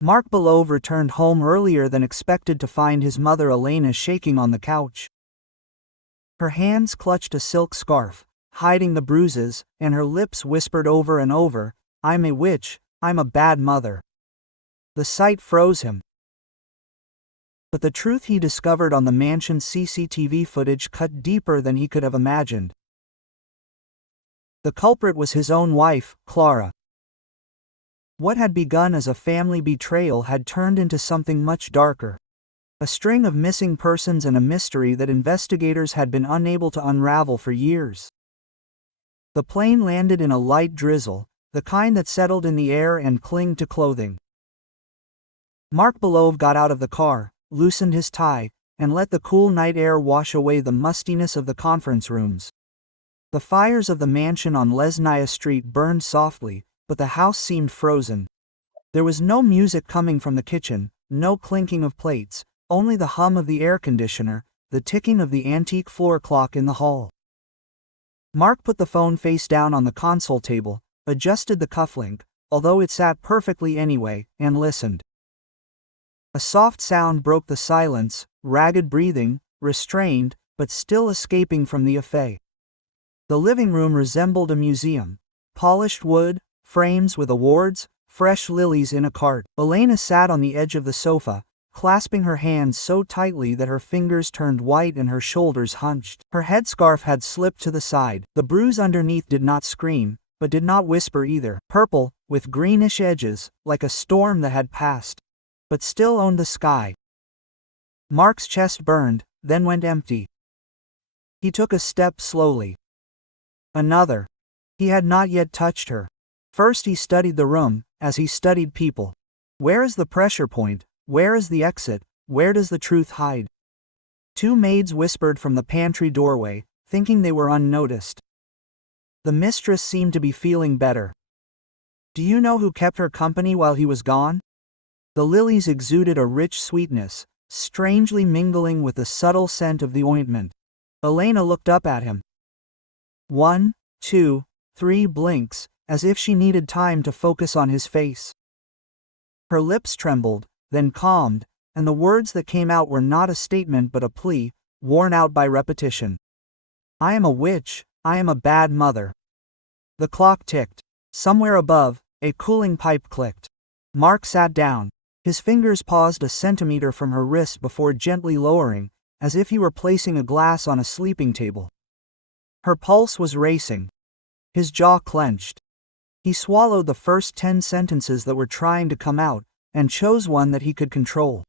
Mark Belove returned home earlier than expected to find his mother Elena shaking on the couch. Her hands clutched a silk scarf, hiding the bruises, and her lips whispered over and over, "I'm a witch, I'm a bad mother." The sight froze him. But the truth he discovered on the mansion's CCTV footage cut deeper than he could have imagined. The culprit was his own wife, Clara. What had begun as a family betrayal had turned into something much darker. A string of missing persons and a mystery that investigators had been unable to unravel for years. The plane landed in a light drizzle, the kind that settled in the air and clinged to clothing. Mark Belove got out of the car, loosened his tie, and let the cool night air wash away the mustiness of the conference rooms. The fires of the mansion on Lesnaya Street burned softly, but the house seemed frozen. There was no music coming from the kitchen, no clinking of plates, only the hum of the air conditioner, the ticking of the antique floor clock in the hall. Mark put the phone face down on the console table, adjusted the cufflink, although it sat perfectly anyway, and listened. A soft sound broke the silence, ragged breathing, restrained, but still escaping from the effet. The living room resembled a museum. Polished wood, frames with awards, fresh lilies in a cart. Elena sat on the edge of the sofa, clasping her hands so tightly that her fingers turned white and her shoulders hunched. Her headscarf had slipped to the side. The bruise underneath did not scream, but did not whisper either. Purple, with greenish edges, like a storm that had passed, but still owned the sky. Mark's chest burned, then went empty. He took a step slowly. Another. He had not yet touched her. First he studied the room, as he studied people. Where is the pressure point? Where is the exit? Where does the truth hide? Two maids whispered from the pantry doorway, thinking they were unnoticed. The mistress seemed to be feeling better. "Do you know who kept her company while he was gone?" The lilies exuded a rich sweetness, strangely mingling with the subtle scent of the ointment. Elena looked up at him. 1, 2, 3 blinks, as if she needed time to focus on his face. Her lips trembled, then calmed, and the words that came out were not a statement but a plea, worn out by repetition. "I am a witch, I am a bad mother." The clock ticked. Somewhere above, a cooling pipe clicked. Mark sat down. His fingers paused a centimeter from her wrist before gently lowering, as if he were placing a glass on a sleeping table. Her pulse was racing. His jaw clenched. He swallowed the first 10 sentences that were trying to come out, and chose one that he could control.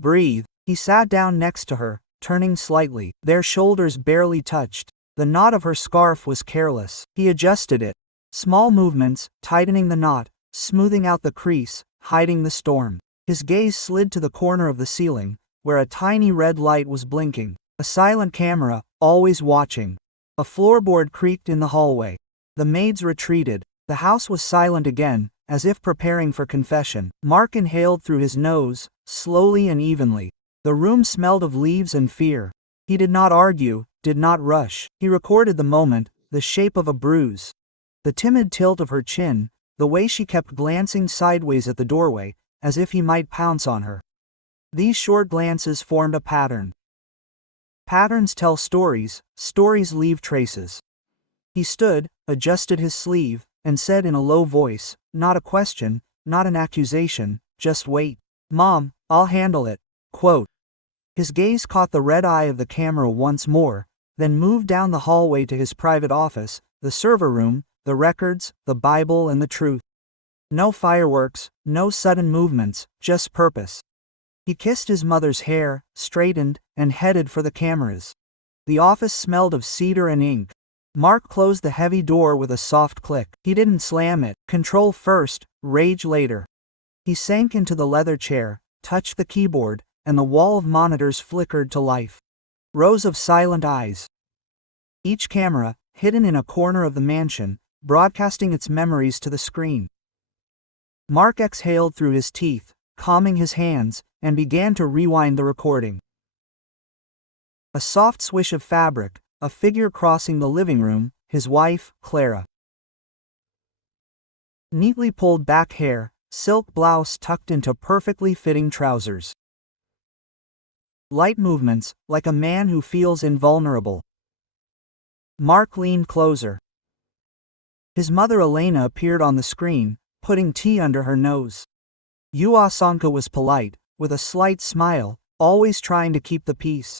"Breathe." He sat down next to her, turning slightly. Their shoulders barely touched. The knot of her scarf was careless. He adjusted it. Small movements, tightening the knot, smoothing out the crease, hiding the storm. His gaze slid to the corner of the ceiling, where a tiny red light was blinking. A silent camera, always watching. A floorboard creaked in the hallway. The maids retreated. The house was silent again, as if preparing for confession. Mark inhaled through his nose, slowly and evenly. The room smelled of leaves and fear. He did not argue, did not rush. He recorded the moment, the shape of a bruise, the timid tilt of her chin, the way she kept glancing sideways at the doorway, as if he might pounce on her. These short glances formed a pattern. Patterns tell stories, stories leave traces. He stood, adjusted his sleeve, and said in a low voice, not a question, not an accusation, just wait. "Mom, I'll handle it." Quote. His gaze caught the red eye of the camera once more, then moved down the hallway to his private office, the server room, the records, the Bible and the truth. No fireworks, no sudden movements, just purpose. He kissed his mother's hair, straightened, and headed for the cameras. The office smelled of cedar and ink. Mark closed the heavy door with a soft click. He didn't slam it. Control first, rage later. He sank into the leather chair, touched the keyboard, and the wall of monitors flickered to life. Rows of silent eyes. Each camera, hidden in a corner of the mansion, broadcasting its memories to the screen. Mark exhaled through his teeth, calming his hands, and began to rewind the recording. A soft swish of fabric, a figure crossing the living room, his wife, Clara. Neatly pulled back hair, silk blouse tucked into perfectly fitting trousers. Light movements, like a man who feels invulnerable. Mark leaned closer. His mother Elena appeared on the screen, putting tea under her nose. Yuasanka was polite, with a slight smile, always trying to keep the peace.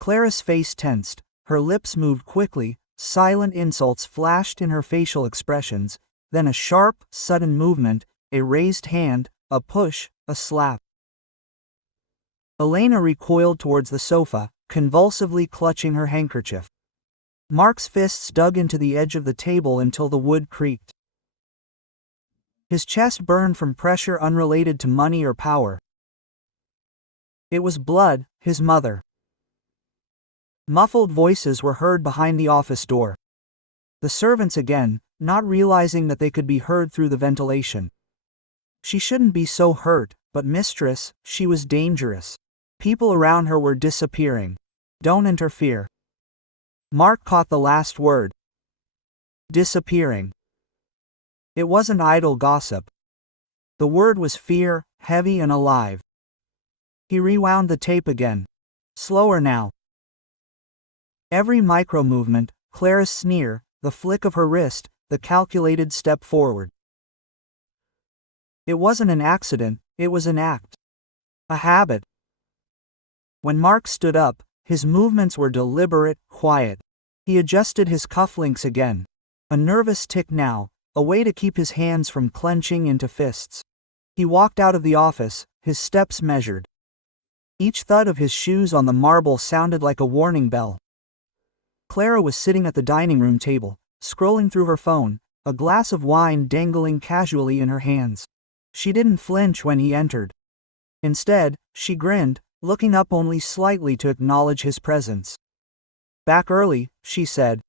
Clara's face tensed, her lips moved quickly, silent insults flashed in her facial expressions, then a sharp, sudden movement, a raised hand, a push, a slap. Elena recoiled towards the sofa, convulsively clutching her handkerchief. Mark's fists dug into the edge of the table until the wood creaked. His chest burned from pressure unrelated to money or power. It was blood, his mother. Muffled voices were heard behind the office door. The servants again, not realizing that they could be heard through the ventilation. She shouldn't be so hurt, but mistress, she was dangerous. People around her were disappearing. Don't interfere. Mark caught the last word. Disappearing. It wasn't idle gossip. The word was fear, heavy and alive. He rewound the tape again. Slower now. Every micro-movement, Clara's sneer, the flick of her wrist, the calculated step forward. It wasn't an accident, it was an act. A habit. When Mark stood up, his movements were deliberate, quiet. He adjusted his cufflinks again. A nervous tick now, a way to keep his hands from clenching into fists. He walked out of the office, his steps measured. Each thud of his shoes on the marble sounded like a warning bell. Clara was sitting at the dining room table, scrolling through her phone, a glass of wine dangling casually in her hands. She didn't flinch when he entered. Instead, she grinned, looking up only slightly to acknowledge his presence. Back early, she said.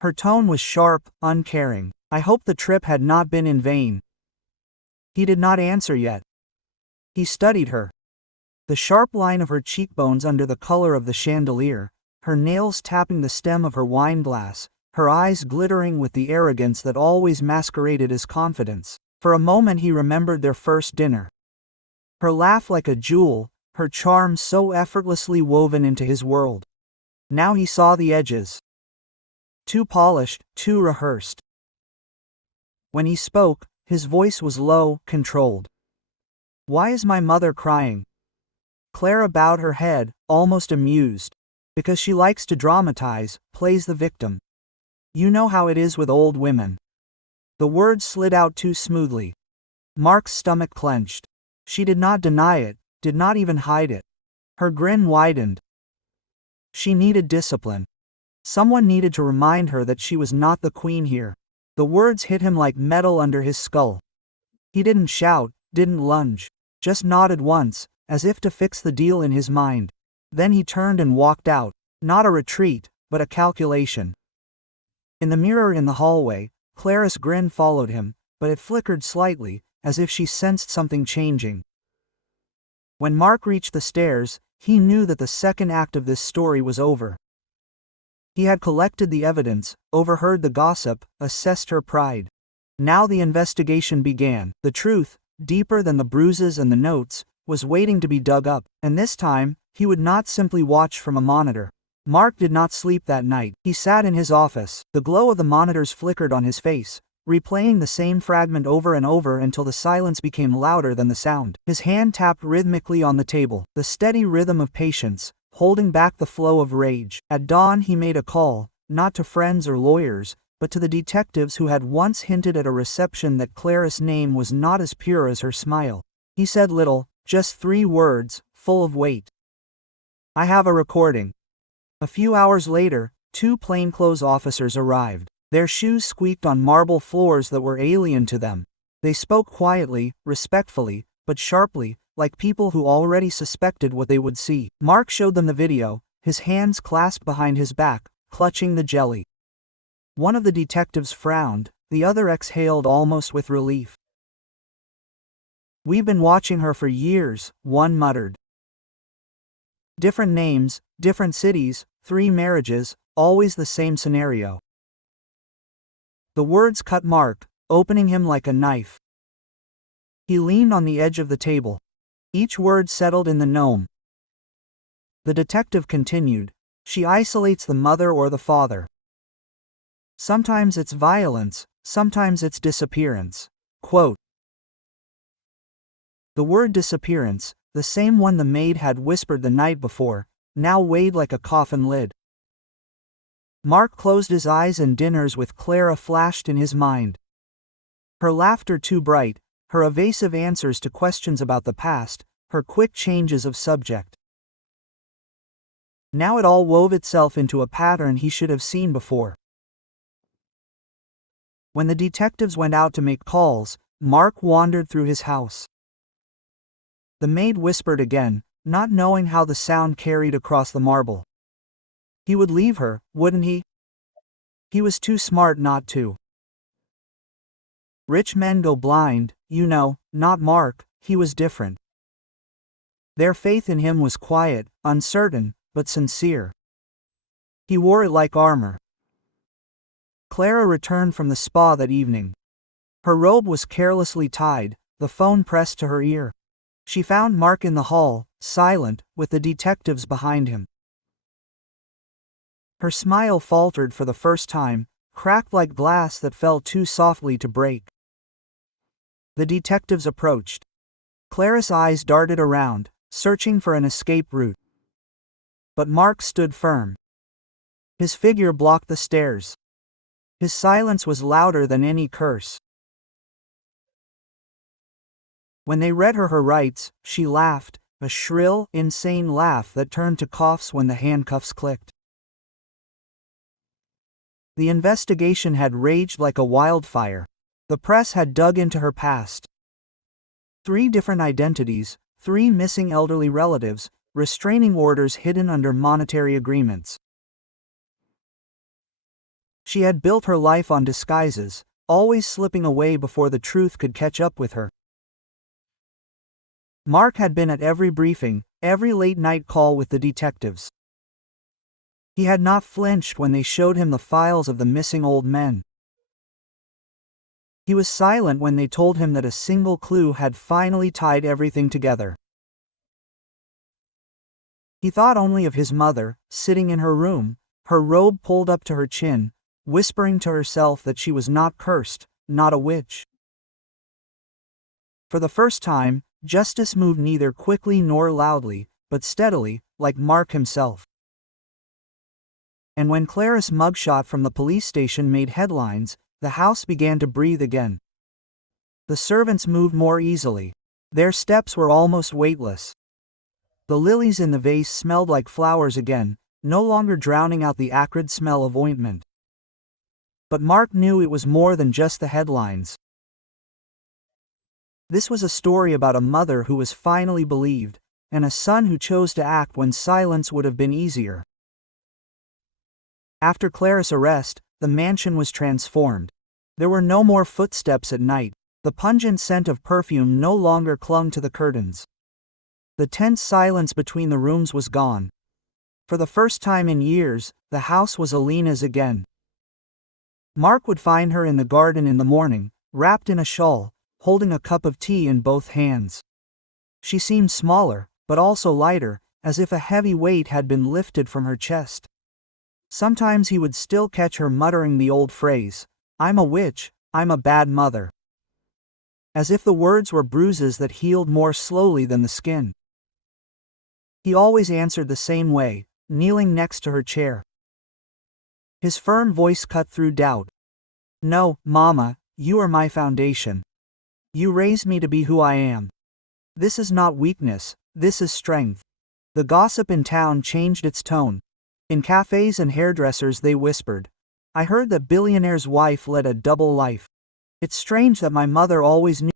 Her tone was sharp, uncaring. I hope the trip had not been in vain. He did not answer yet. He studied her. The sharp line of her cheekbones under the color of the chandelier, her nails tapping the stem of her wine glass, her eyes glittering with the arrogance that always masqueraded as confidence. For a moment he remembered their first dinner. Her laugh like a jewel, her charm so effortlessly woven into his world. Now he saw the edges. Too polished, too rehearsed. When he spoke, his voice was low, controlled. Why is my mother crying? Clara bowed her head, almost amused. Because she likes to dramatize, plays the victim. You know how it is with old women. The words slid out too smoothly. Mark's stomach clenched. She did not deny it, did not even hide it. Her grin widened. She needed discipline. Someone needed to remind her that she was not the queen here. The words hit him like metal under his skull. He didn't shout, didn't lunge, just nodded once, as if to fix the deal in his mind. Then he turned and walked out, not a retreat, but a calculation. In the mirror in the hallway, Clara's grin followed him, but it flickered slightly, as if she sensed something changing. When Mark reached the stairs, he knew that the second act of this story was over. He had collected the evidence, overheard the gossip, assessed her pride. Now the investigation began. The truth, deeper than the bruises and the notes, was waiting to be dug up, and this time, he would not simply watch from a monitor. Mark did not sleep that night. He sat in his office. The glow of the monitors flickered on his face, replaying the same fragment over and over until the silence became louder than the sound. His hand tapped rhythmically on the table, the steady rhythm of patience, holding back the flow of rage. At dawn he made a call, not to friends or lawyers, but to the detectives who had once hinted at a reception that Clara's name was not as pure as her smile. He said little, just 3 words, full of weight. I have a recording. A few hours later, 2 plainclothes officers arrived. Their shoes squeaked on marble floors that were alien to them. They spoke quietly, respectfully, but sharply, like people who already suspected what they would see. Mark showed them the video, his hands clasped behind his back, clutching the jelly. One of the detectives frowned, the other exhaled almost with relief. We've been watching her for years, one muttered. Different names, different cities, 3 marriages, always the same scenario. The words cut Mark, opening him like a knife. He leaned on the edge of the table. Each word settled in the gnome. The detective continued. She isolates the mother or the father. Sometimes it's violence, sometimes it's disappearance. Quote. The word disappearance, the same one the maid had whispered the night before, now weighed like a coffin lid. Mark closed his eyes and dinners with Clara flashed in his mind. Her laughter too bright, her evasive answers to questions about the past, her quick changes of subject. Now it all wove itself into a pattern he should have seen before. When the detectives went out to make calls, Mark wandered through his house. The maid whispered again, not knowing how the sound carried across the marble. He would leave her, wouldn't he? He was too smart not to. Rich men go blind, you know, not Mark, he was different. Their faith in him was quiet, uncertain, but sincere. He wore it like armor. Clara returned from the spa that evening. Her robe was carelessly tied, the phone pressed to her ear. She found Mark in the hall, silent, with the detectives behind him. Her smile faltered for the first time, cracked like glass that fell too softly to break. The detectives approached. Clara's eyes darted around, searching for an escape route. But Mark stood firm. His figure blocked the stairs. His silence was louder than any curse. When they read her rights, she laughed, a shrill, insane laugh that turned to coughs when the handcuffs clicked. The investigation had raged like a wildfire. The press had dug into her past. 3 different identities, 3 missing elderly relatives, restraining orders hidden under monetary agreements. She had built her life on disguises, always slipping away before the truth could catch up with her. Mark had been at every briefing, every late-night call with the detectives. He had not flinched when they showed him the files of the missing old men. He was silent when they told him that a single clue had finally tied everything together. He thought only of his mother, sitting in her room, her robe pulled up to her chin, whispering to herself that she was not cursed, not a witch. For the first time, justice moved neither quickly nor loudly, but steadily, like Mark himself. And when Clara's mugshot from the police station made headlines, the house began to breathe again. The servants moved more easily. Their steps were almost weightless. The lilies in the vase smelled like flowers again, no longer drowning out the acrid smell of ointment. But Mark knew it was more than just the headlines. This was a story about a mother who was finally believed, and a son who chose to act when silence would have been easier. After Clara's arrest, the mansion was transformed. There were no more footsteps at night. The pungent scent of perfume no longer clung to the curtains. The tense silence between the rooms was gone. For the first time in years, the house was Alina's again. Mark would find her in the garden in the morning, wrapped in a shawl, holding a cup of tea in both hands. She seemed smaller, but also lighter, as if a heavy weight had been lifted from her chest. Sometimes he would still catch her muttering the old phrase, "I'm a witch, I'm a bad mother." As if the words were bruises that healed more slowly than the skin. He always answered the same way, kneeling next to her chair. His firm voice cut through doubt. "No, Mama, you are my foundation. You raised me to be who I am. This is not weakness, this is strength." The gossip in town changed its tone. In cafes and hairdressers they whispered, "I heard that billionaire's wife led a double life. It's strange that my mother always knew